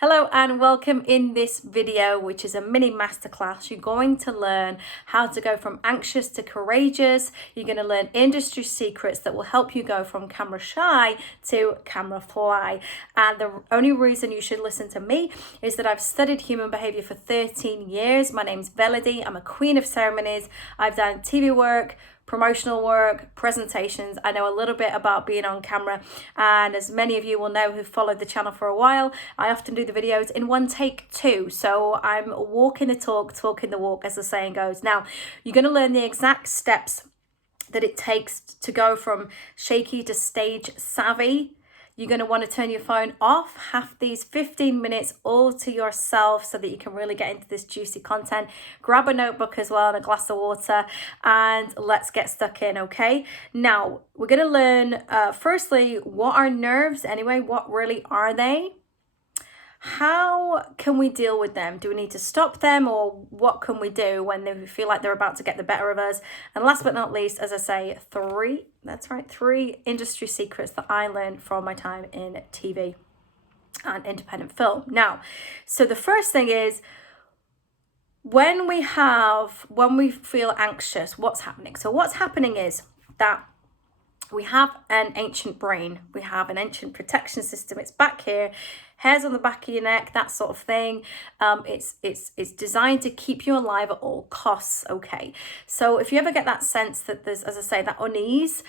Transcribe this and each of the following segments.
Hello and welcome. In this video, which is a mini masterclass, you're going to learn how to go from anxious to courageous. You're going to learn industry secrets that will help you go from camera shy to camera fly. And the only reason you should listen to me is that I've studied human behavior for 13 years. My name's Velody. I'm a queen of ceremonies. I've done TV work, promotional work, presentations. I know a little bit about being on camera, and as many of you will know who've followed the channel for a while, I often do the videos in one take too. So I'm walking the talk, talking the walk, as the saying goes. Now, you're going to learn the exact steps that it takes to go from shaky to stage savvy. You're going to want to turn your phone off, have these 15 minutes all to yourself so that you can really get into this juicy content. Grab a notebook as well and a glass of water, and let's get stuck in, okay? Now, we're going to learn, firstly, what are nerves anyway? What really are they? How can we deal with them? Do we need to stop them, or what can we do when they feel like they're about to get the better of us? And last but not least, as I say, three industry secrets that I learned from my time in TV and independent film. Now, so the first thing is, when we feel anxious, what's happening? So what's happening is that we have an ancient brain. We have an ancient protection system. It's back here, hairs on the back of your neck, that sort of thing. It's designed to keep you alive at all costs, okay? So if you ever get that sense that there's, as I say, that unease,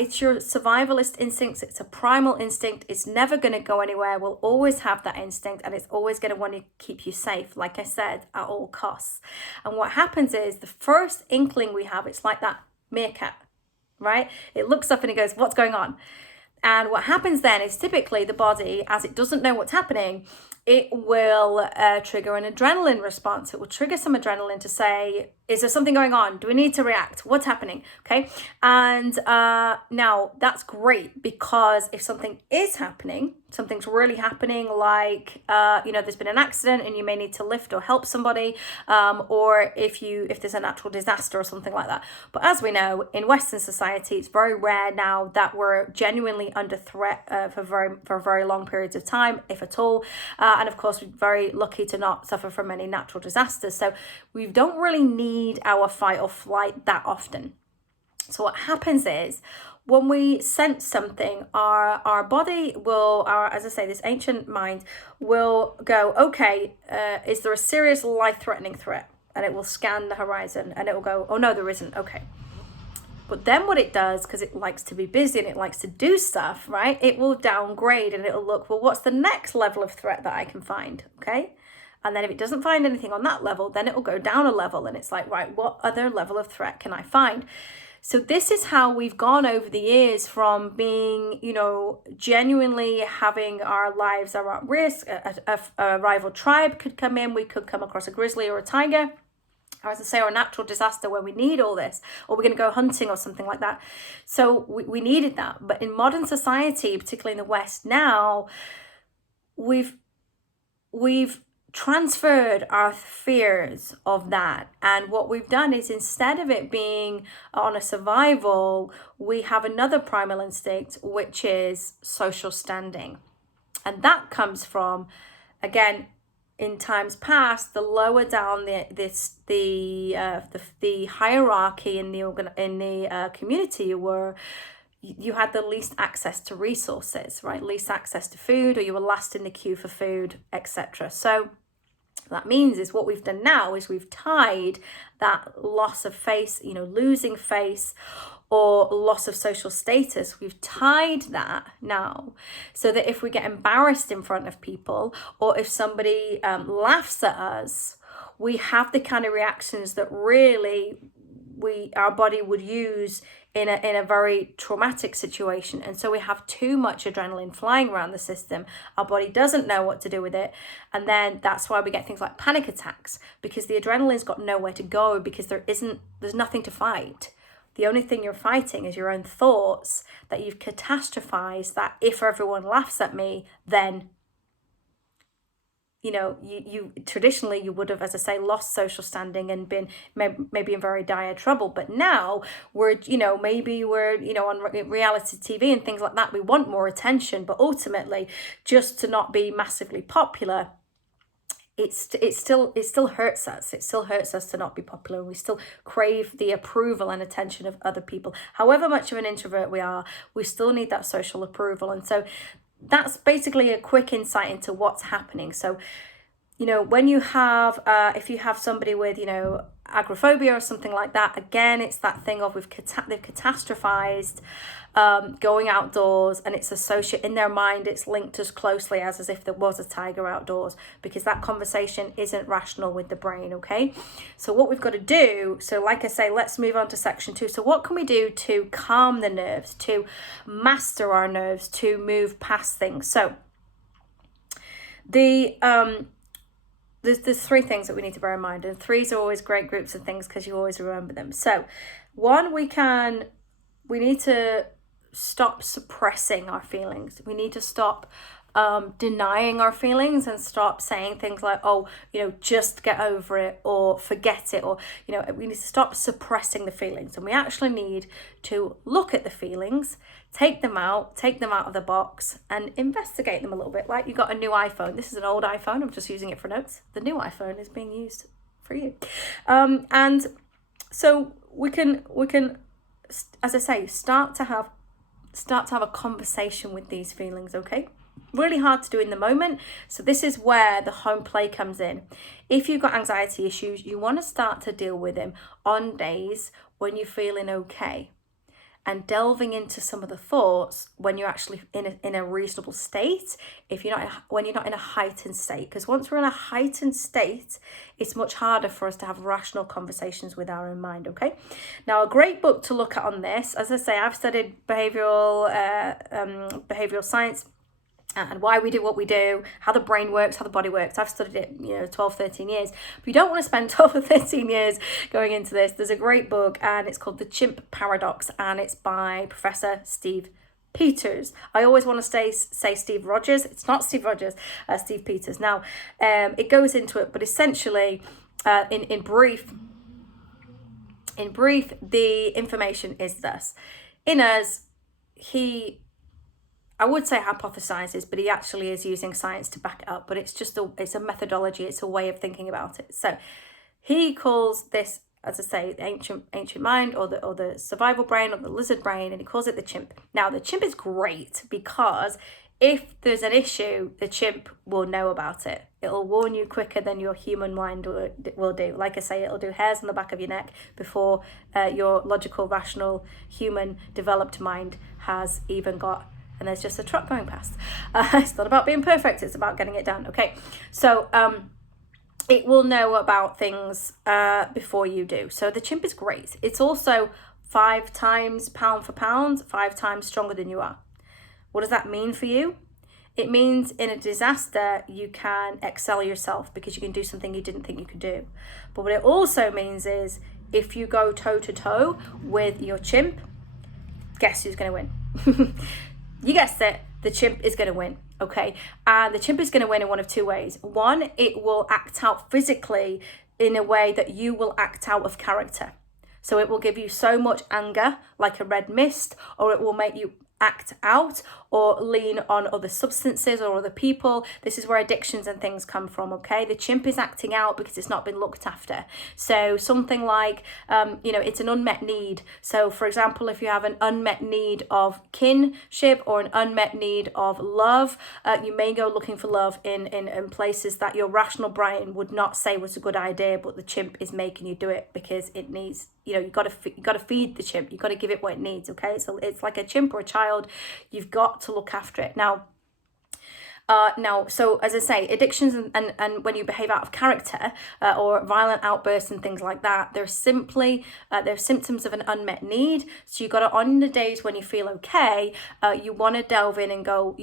it's your survivalist instincts. It's a primal instinct. It's never going to go anywhere. We'll always have that instinct, and it's always going to want to keep you safe, like I said, at all costs. And what happens is, the first inkling we have, it's like that meerkat, right? It looks up and it goes, what's going on? And what happens then is, typically the body, as it doesn't know what's happening, it will trigger an adrenaline response. It will trigger some adrenaline to say, is there something going on? Do we need to react? What's happening? Okay. And now that's great, because if something is happening, something's really happening, like, there's been an accident and you may need to lift or help somebody, or if there's a natural disaster or something like that. But as we know, in Western society, it's very rare now that we're genuinely under threat for very long periods of time, if at all. And of course, we're very lucky to not suffer from any natural disasters. So we don't really need our fight or flight that often. So what happens is, when we sense something, our body will, as I say, this ancient mind will go, okay, is there a serious life-threatening threat? And it will scan the horizon, and it will go, oh no, there isn't. Okay. But then what it does, because it likes to be busy and it likes to do stuff, right? It will downgrade, and it'll look, well, what's the next level of threat that I can find? Okay. And then if it doesn't find anything on that level, then it will go down a level, and it's like, right, what other level of threat can I find? So this is how we've gone over the years, from being, genuinely having our lives are at risk. A rival tribe could come in. We could come across a grizzly or a tiger, or, as I say, or a natural disaster where we need all this, or we're going to go hunting or something like that. So we needed that. But in modern society, particularly in the West now, we've transferred our fears of that. And what we've done is, instead of it being on a survival, we have another primal instinct, which is social standing. And that comes from, again, in times past, the lower down the hierarchy in the community you were, you had the least access to resources, right? Least access to food, or you were last in the queue for food, etc. So that means is, what we've done now is we've tied that loss of face, losing face, or loss of social status, we've tied that now, so that if we get embarrassed in front of people, or if somebody laughs at us, we have the kind of reactions that really our body would use in a very traumatic situation. And so we have too much adrenaline flying around the system. Our body doesn't know what to do with it. And then that's why we get things like panic attacks, because the adrenaline's got nowhere to go, because there's nothing to fight. The only thing you're fighting is your own thoughts, that you've catastrophized, that if everyone laughs at me, then you traditionally you would have, as I say, lost social standing and been maybe in very dire trouble. But now we're, maybe we're, on reality TV and things like that. We want more attention, but ultimately, just to not be massively popular, it still hurts us. It still hurts us to not be popular. We still crave the approval and attention of other people. However much of an introvert we are, we still need that social approval. And so that's basically a quick insight into what's happening. So, when you have, if you have somebody with, agoraphobia or something like that, again, it's that thing of they've catastrophized going outdoors, and it's associated in their mind, it's linked as closely as if there was a tiger outdoors, because that conversation isn't rational with the brain, okay? So what we've got to do, so like I say, let's move on to section 2. So what can we do to calm the nerves, to master our nerves, to move past things? So there's 3 things that we need to bear in mind, and 3s are always great groups of things because you always remember them. So one, we need to stop suppressing our feelings. We need to stop denying our feelings and stop saying things like, just get over it or forget it, or, we need to stop suppressing the feelings. And we actually need to look at the feelings, take them out of the box and investigate them a little bit. Like you got a new iPhone. This is an old iPhone. I'm just using it for notes. The new iPhone is being used for you. And so we can, as I say, start to have a conversation with these feelings, okay? Really hard to do in the moment. So this is where the home play comes in. If you've got anxiety issues, you want to start to deal with them on days when you're feeling okay, and delving into some of the thoughts when you're actually in a reasonable state, when you're not in a heightened state. Because once we're in a heightened state, it's much harder for us to have rational conversations with our own mind, okay? Now, a great book to look at on this, as I say, I've studied behavioral science and why we do what we do, how the brain works, how the body works. I've studied it, 12, 13 years. But you don't want to spend 12 or 13 years going into this. There's a great book, and it's called The Chimp Paradox, and it's by Professor Steve Peters. I always want to say Steve Rogers. It's not Steve Rogers, Steve Peters. Now, it goes into it, but essentially, in brief, the information is this. In us, I would say hypothesizes, but he actually is using science to back it up. But it's a methodology. It's a way of thinking about it. So he calls this, as I say, the ancient mind, or the survival brain, or the lizard brain, and he calls it the chimp. Now, the chimp is great because if there's an issue, the chimp will know about it. It'll warn you quicker than your human mind will do. Like I say, it'll do hairs on the back of your neck before your logical, rational, human, developed mind has even got. And there's just a truck going past. It's not about being perfect. It's about getting it done. Okay. So it will know about things before you do. So the chimp is great. It's also 5 times pound for pound, 5 times stronger than you are. What does that mean for you? It means in a disaster, you can excel yourself because you can do something you didn't think you could do. But what it also means is if you go toe to toe with your chimp, guess who's going to win? You guessed it, the chimp is going to win, okay? And the chimp is going to win in one of 2 ways. One, it will act out physically in a way that you will act out of character. So it will give you so much anger, like a red mist, or it will make you act out or lean on other substances or other people. This is where addictions and things come from, okay? The chimp is acting out because it's not been looked after. So something like, it's an unmet need. So for example, if you have an unmet need of kinship or an unmet need of love, you may go looking for love in places that your rational brain would not say was a good idea, but the chimp is making you do it because it needs, you've got to feed the chimp. You've got to give it what it needs, okay? So it's like a chimp or a child. You've got to look after it. Now, so as I say, addictions and when you behave out of character or violent outbursts and things like that, they're symptoms of an unmet need. So you got to, on the days when you feel okay, you want to delve in and go,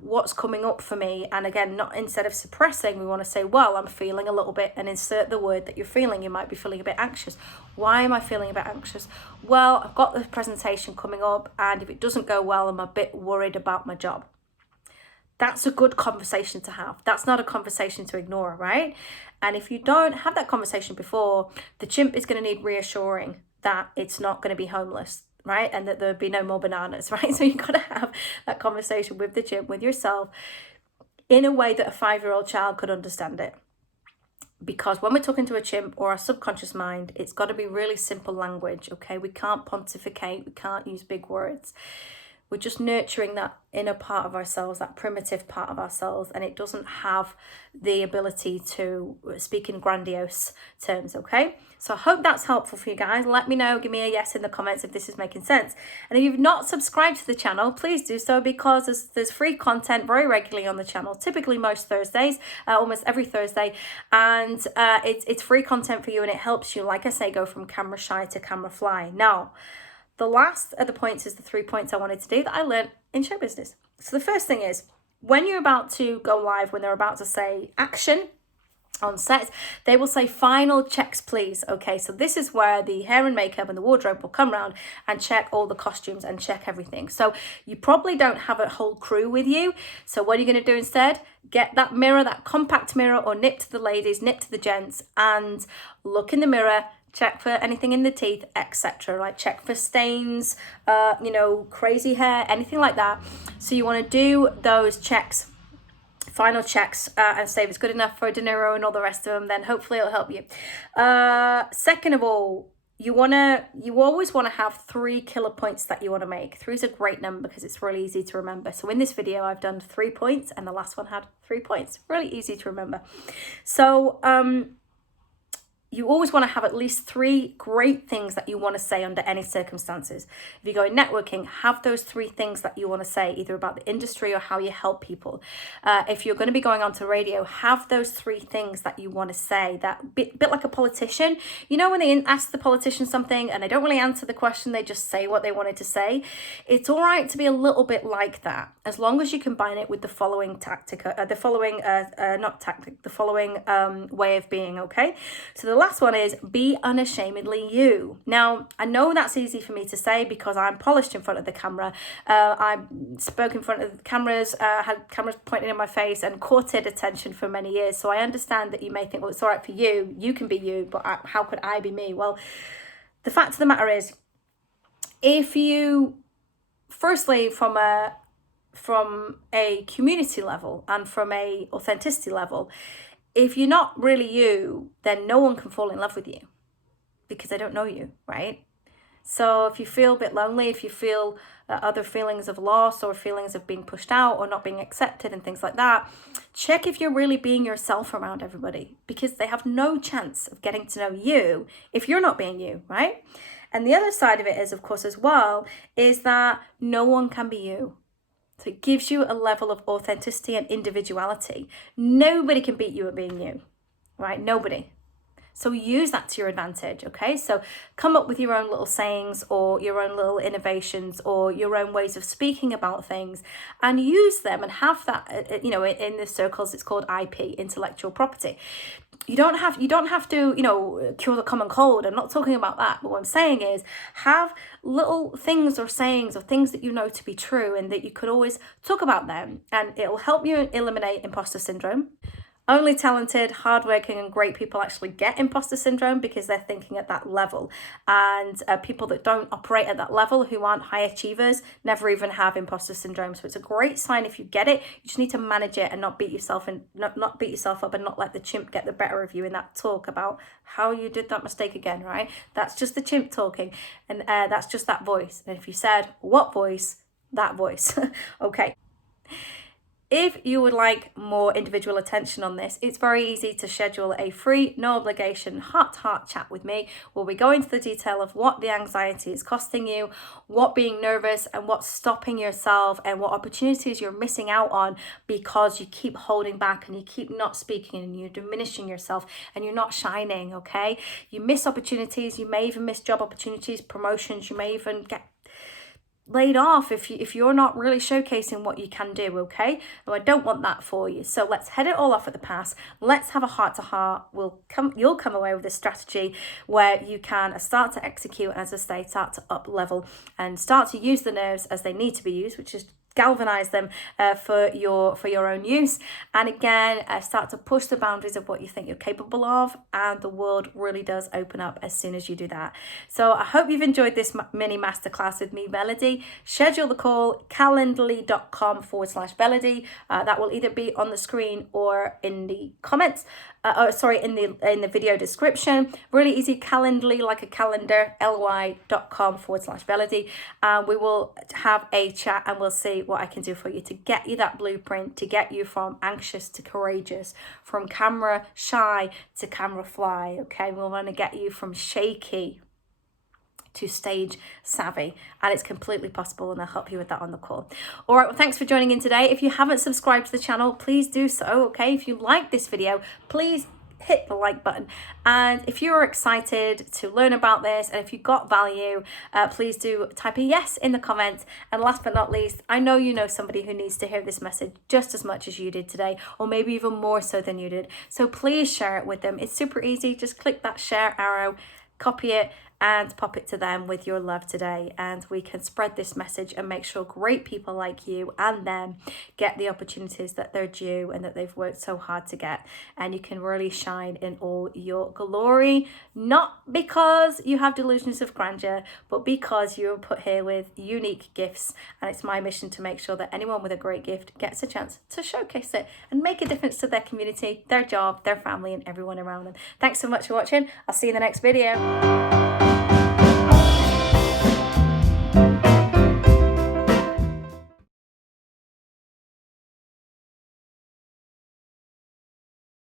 what's coming up for me? And again, not instead of suppressing, we want to say, well, I'm feeling a little bit, and insert the word that you're feeling. You might be feeling a bit anxious. Why am I feeling a bit anxious? Well, I've got the presentation coming up, and if it doesn't go well, I'm a bit worried about my job. That's a good conversation to have. That's not a conversation to ignore, right? And if you don't have that conversation before, the chimp is going to need reassuring that it's not going to be homeless, right? And that there'll be no more bananas, right? So you've got to have that conversation with the chimp, with yourself, in a way that a 5-year-old child could understand it. Because when we're talking to a chimp or our subconscious mind, it's got to be really simple language, okay? We can't pontificate, we can't use big words. We're just nurturing that inner part of ourselves, that primitive part of ourselves, and it doesn't have the ability to speak in grandiose terms, okay? So I hope that's helpful for you guys. Let me know, give me a yes in the comments if this is making sense. And if you've not subscribed to the channel, please do so, because there's free content very regularly on the channel, typically most Thursdays, almost every Thursday. And it's free content for you, and it helps you, like I say, go from camera shy to camera fly. Now, the last of the points is the 3 points I wanted to do that I learned in show business. So the first thing is, when you're about to go live, when they're about to say action on set, they will say final checks please. Okay, so this is where the hair and makeup and the wardrobe will come around and check all the costumes and check everything. So you probably don't have a whole crew with you. So what are you going to do instead? Get that mirror, that compact mirror, or nip to the ladies, nip to the gents, and look in the mirror. Check for anything in the teeth, etc. Like check for stains, crazy hair, anything like that. So you want to do those checks, final checks, and say if it's good enough for De Niro and all the rest of them, then hopefully it'll help you. Second of all, you always want to have 3 killer points that you want to make. 3 is a great number because it's really easy to remember. So in this video, I've done 3 points, and the last one had 3 points. Really easy to remember. So, you always want to have at least 3 great things that you want to say under any circumstances. If you go in networking, have those 3 things that you want to say, either about the industry or how you help people. If you're going to be going onto radio, have those 3 things that you want to say. That bit like a politician. You know, when they ask the politician something and they don't really answer the question, they just say what they wanted to say. It's all right to be a little bit like that, as long as you combine it with the following way of being, okay? So the last one is be unashamedly you. Now, I know that's easy for me to say because I'm polished in front of the camera. I spoke in front of the cameras, had cameras pointing in my face and courted attention for many years. So I understand that you may think, well, it's all right for you. You can be you, but how could I be me? Well, the fact of the matter is, if you, firstly, from a community level and from a authenticity level, if you're not really you, then no one can fall in love with you because they don't know you, right? So if you feel a bit lonely, if you feel other feelings of loss or feelings of being pushed out or not being accepted and things like that, check if you're really being yourself around everybody, because they have no chance of getting to know you if you're not being you, right? And the other side of it is, of course, as well, is that no one can be you. So it gives you a level of authenticity and individuality. Nobody can beat you at being you, right? Nobody. So use that to your advantage, okay? So come up with your own little sayings or your own little innovations or your own ways of speaking about things and use them and have that, in the circles, it's called IP, intellectual property. You don't have to, cure the common cold. I'm not talking about that. But what I'm saying is have little things or sayings or things that you know to be true and that you could always talk about them. And it'll help you eliminate imposter syndrome. Only talented, hardworking, and great people actually get imposter syndrome because they're thinking at that level. And people that don't operate at that level, who aren't high achievers, never even have imposter syndrome. So it's a great sign if you get it. You just need to manage it and not beat yourself up and not let the chimp get the better of you in that talk about how you did that mistake again, right? That's just the chimp talking, and that's just that voice. And if you said what voice, that voice. Okay. If you would like more individual attention on this, it's very easy to schedule a free, no obligation, heart-to-heart chat with me where we go into the detail of what the anxiety is costing you, what being nervous and what's stopping yourself, and what opportunities you're missing out on because you keep holding back and you keep not speaking and you're diminishing yourself and you're not shining, okay? You miss opportunities, you may even miss job opportunities, promotions, you may even get laid off if you're not really showcasing what you can do, okay? No, I don't want that for you. So let's head it all off at the pass. Let's have a heart-to-heart. You'll come away with a strategy where you can start to execute and, as I say, start to up level and start to use the nerves as they need to be used, which is galvanize them for your own use. And again, start to push the boundaries of what you think you're capable of, and the world really does open up as soon as you do that. So I hope you've enjoyed this mini masterclass with me, Velody. Schedule the call, calendly.com/Velody. That will either be on the screen or in the comments. In the video description. Really easy, Calendly, like a calendar, ly.com/Velody. We will have a chat and we'll see what I can do for you to get you that blueprint, to get you from anxious to courageous, from camera shy to camera fly. Okay, we want to get you from shaky to stage savvy, and it's completely possible, and I'll help you with that on the call. All right, well, thanks for joining in today. If you haven't subscribed to the channel, please do so. Okay, if you like this video, please hit the like button. And if you're excited to learn about this, and if you got value, please do type a yes in the comments. And last but not least, I know you know somebody who needs to hear this message just as much as you did today, or maybe even more so than you did. So please share it with them. It's super easy. Just click that share arrow, copy it, and pop it to them with your love today, and we can spread this message and make sure great people like you and them get the opportunities that they're due and that they've worked so hard to get. And you can really shine in all your glory, not because you have delusions of grandeur, but because you were put here with unique gifts. And it's my mission to make sure that anyone with a great gift gets a chance to showcase it and make a difference to their community, their job, their family, and everyone around them. Thanks so much for watching. I'll see you in the next video.